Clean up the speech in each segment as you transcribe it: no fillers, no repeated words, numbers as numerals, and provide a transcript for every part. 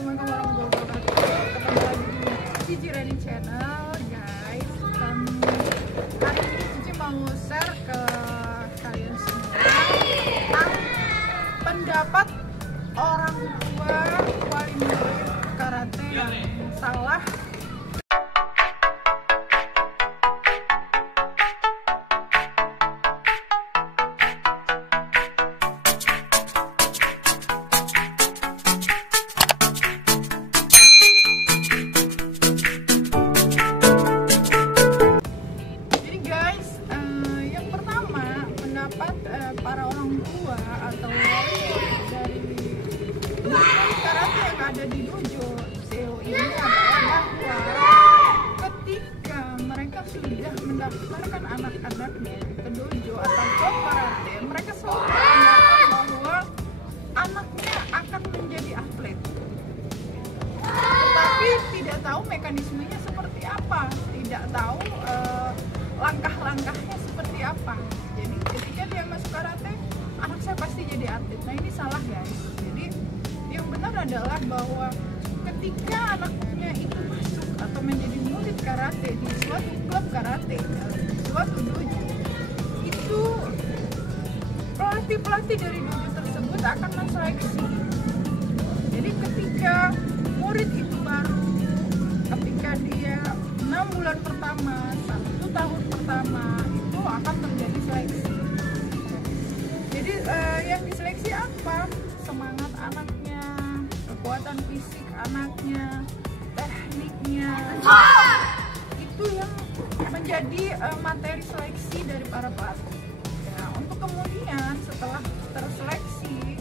Assalamualaikum warahmatullahi wabarakatuh. Ketemu lagi di Cici Reni Channel, guys. Hari ini Cici mau share ke kalian semua tentang pendapat orang tua wali murid karate yang salah. Para orang tua atau dari karate yang ada di dojo Seo ini adalah bahwa ketika mereka sudah mendaftarkan anak-anaknya ke dojo atau klub karate, mereka selalu beranggapan bahwa anaknya akan menjadi atlet, tetapi tidak tahu mekanismenya seperti apa, tidak tahu langkah-langkahnya seperti apa. Jadi ketika dia masuk karate, anak saya pasti jadi atlet. Nah, ini salah, guys. Jadi yang benar adalah bahwa ketika anaknya itu masuk atau menjadi murid karate di suatu klub karate, di suatu dojo, itu pelatih-pelatih dari dojo tersebut akan menseleksi. Jadi ketika murid itu baru, ketika dia 6 bulan pertama, 1 tahun pertama, itu akan terjadi seleksi. Jadi yang diseleksi apa? Semangat anaknya, kekuatan fisik anaknya, tekniknya. Itu yang menjadi materi seleksi dari para pelatih. Nah, untuk kemudian setelah terseleksi,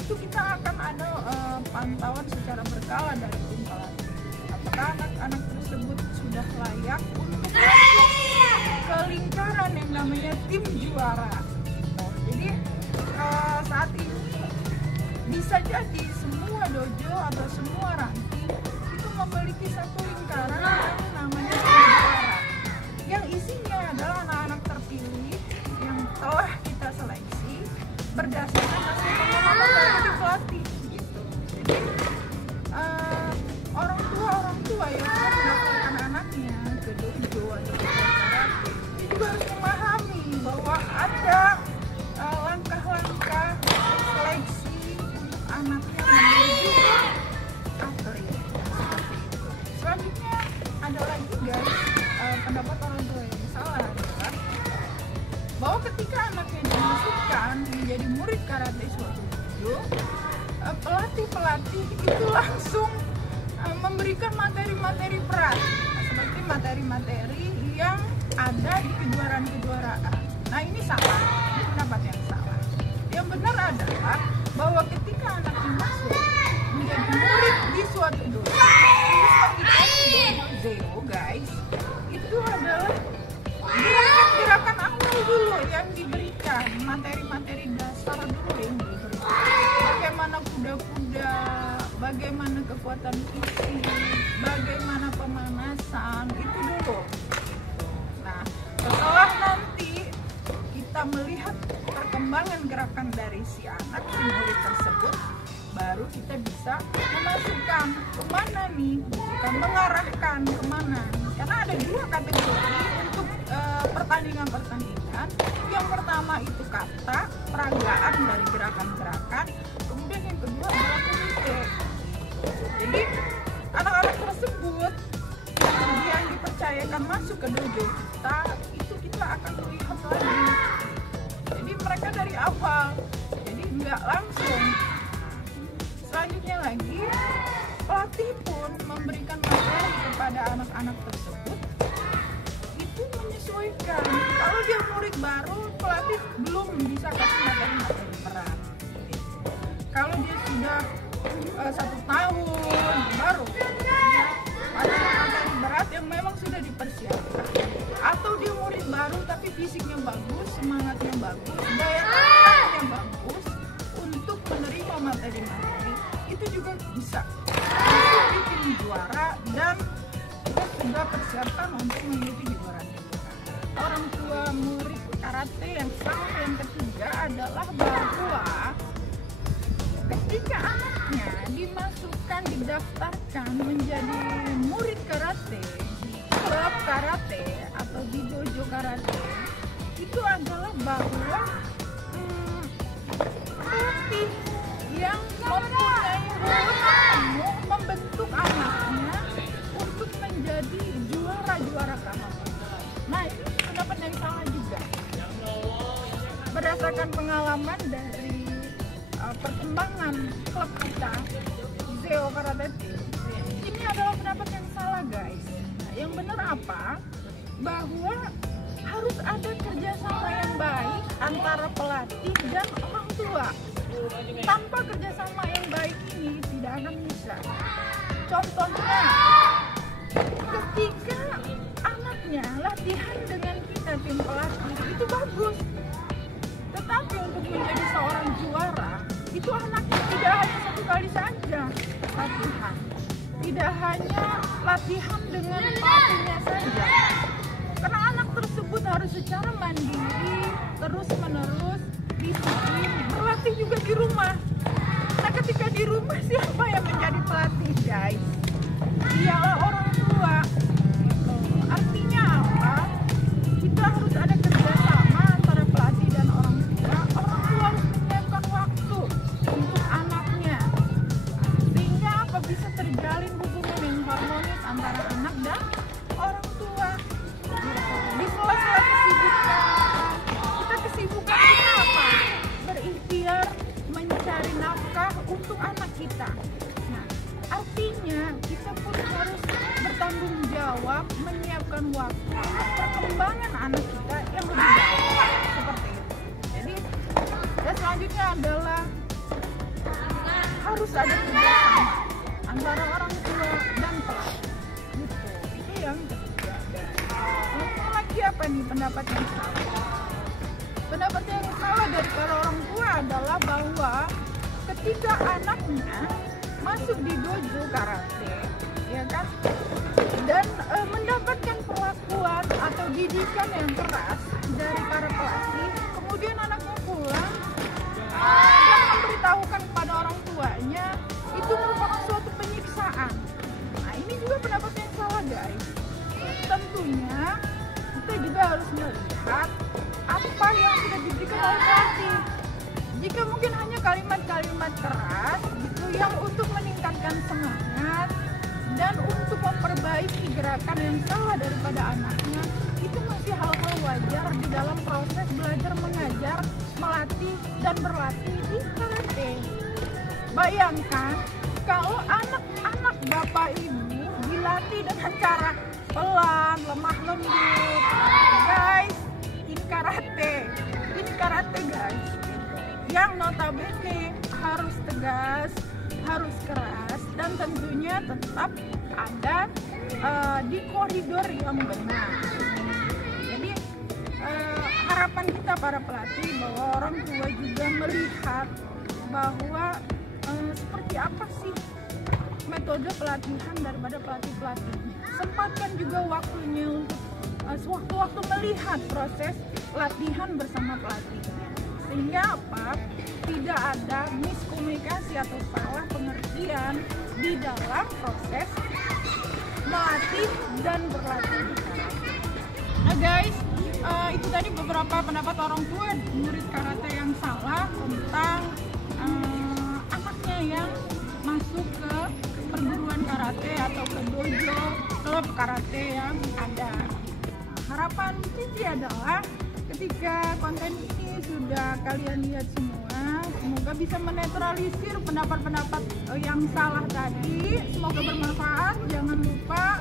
itu kita akan ada pantauan secara berkala dari tim pelatih. Apakah anak-anak tersebut sudah layak untuk masuk ke lingkaran yang namanya tim juara. Jadi saat ini bisa jadi semua dojo atau semua ranting itu memiliki satu lingkaran yang namanya tim juara, yang isinya adalah anak-anak terpilih yang telah kita seleksi berdasarkan hasil pengalaman dari pelatih gitu. Jadi orang tua yang mendaftarkan anaknya ke dojo atau ke karate, dia juga harus memahami bahwa ada langkah-langkah seleksi untuk anaknya menuju atlet seperti itu. Selanjutnya ada lagi, guys, pendapat orang tua yang salah adalah bahwa ketika anaknya dimasukkan menjadi murid karate suatu dojo, pelatih-pelatih itu langsung memberikan materi-materi berat, seperti materi-materi yang ada di kejuaraan-kejuaraan. Nah, ini salah, ini pendapat yang salah. Yang benar adalah bahwa ketika anaknya masuk menjadi murid di suatu dojo, dojo Zeo, guys, itu adalah gerakan-gerakan awal dulu yang diberikan, materi-materi dasar dulu yang diberikan. Bagaimana kuda-kuda, bagaimana kekuatan fisik, bagaimana pemanasan, itu dulu. Nah, setelah nanti kita melihat perkembangan gerakan dari si anak, si murid tersebut, baru kita bisa memasukkan kemana nih, bukan mengarahkan kemana. Karena ada 2 kategori untuk pertandingan-pertandingan. Yang pertama itu kata, peragaan dari gerakan-gerakan. Kemudian yang kedua adalah komite. Jadi anak-anak tersebut yang dipercayakan masuk ke dojo kita, itu kita akan melihat lagi. Jadi mereka dari awal, jadi nggak langsung. Selanjutnya lagi, pelatih pun memberikan materi kepada anak-anak tersebut itu menyesuaikan. Kalau dia murid baru, pelatih belum bisa kasih materi-materi berat. Kalau dia sudah 1 tahun baru, ada materi berat yang memang sudah dipersiapkan. Atau dia murid baru tapi fisiknya bagus, semangatnya bagus, daya tahannya bagus untuk menerima materi-materi, itu juga bisa mengikuti tim juara dan kita sudah persiapkan untuk mengikuti kejuaraan. Orang tua murid karate yang salah yang ketiga adalah bahwa ketika anaknya dimasukkan, didaftarkan menjadi murid karate di klub karate atau di dojo karate, itu adalah bahwa pelatih yang mempunyai wewenang membentuk anaknya untuk menjadi juara-juara karate. Nah, ini pendapat yang salah juga. Berdasarkan pengalaman dari perkembangan klub kita, Zeo Karate Team, ini adalah pendapat yang salah, guys. Nah, yang benar apa? Bahwa harus ada kerjasama yang baik antara pelatih dan orang tua. Tanpa kerjasama yang baik ini tidak akan bisa. Contohnya, ketika anaknya latihan dengan kita tim pelatih itu bagus, tetapi untuk menjadi seorang juara itu anaknya tidak hanya satu kali saja latihan, tidak hanya latihan dengan pelatihnya saja, karena anak tersebut harus secara mandiri terus menerus disiplin berlatih juga di rumah. Nah, ketika di rumah siapa yang menjadi pelatih, guys? Ialah orang tua. Artinya apa? Kita harus ada kerjasama antara pelatih dan orang tua. Orang tua harus menyiapkan waktu untuk anaknya, sehingga apa bisa terjalin hubungan yang harmonis antara anak dan orang tua. Di sela-sela kesibukan kita apa? Berikhtiar mencari nafkah untuk anak kita. Nah, artinya kita pun harus bertanggung jawab menyiapkan waktu untuk perkembangan anak kita yang lebih baik, seperti itu. Jadi, dan selanjutnya adalah harus ada kerjasama antara orang tua dan pelatih. Gitu. Itu yang ketiga. Lalu lagi apa nih pendapat yang salah? Pendapat yang salah dari para orang tua adalah bahwa ketika anaknya masuk di dojo karate, ya kan, dan mendapatkan perlakuan atau didikan yang keras dari para pelatih, kemudian anaknya pulang dan memberitahukan kepada orang tuanya, itu merupakan suatu penyiksaan. Nah, ini juga pendapat yang salah, guys. Tentunya kita juga harus melihat apa yang sudah diberikan oleh pelatih. Jika mungkin hanya kalimat-kalimat keras gitu yang untuk meningkatkan semangat dan untuk memperbaiki gerakan yang salah daripada anaknya, itu masih hal-hal wajar di dalam proses belajar mengajar, melatih dan berlatih di karate. Bayangkan kalau anak-anak bapak ibu dilatih dengan cara pelan, lemah lembut, guys, ini karate guys, yang notabene harus tegas, harus keras, dan tentunya tetap ada di koridor yang benar. Jadi harapan kita para pelatih bahwa orang tua juga melihat bahwa seperti apa sih metode pelatihan daripada pelatih-pelatihnya. Sempatkan juga waktunya untuk sewaktu-waktu melihat proses latihan bersama pelatihnya, sehingga apa? Tidak ada miskomunikasi atau salah pengertian di dalam proses melatih dan berlatih di karate. Nah guys, itu tadi beberapa pendapat orang tua murid karate yang salah tentang anaknya yang masuk ke perguruan karate atau ke dojo klub karate yang ada. Harapan Cici adalah ketika konten ini sudah kalian lihat semua, semoga bisa menetralisir pendapat-pendapat yang salah tadi. Semoga bermanfaat. Jangan lupa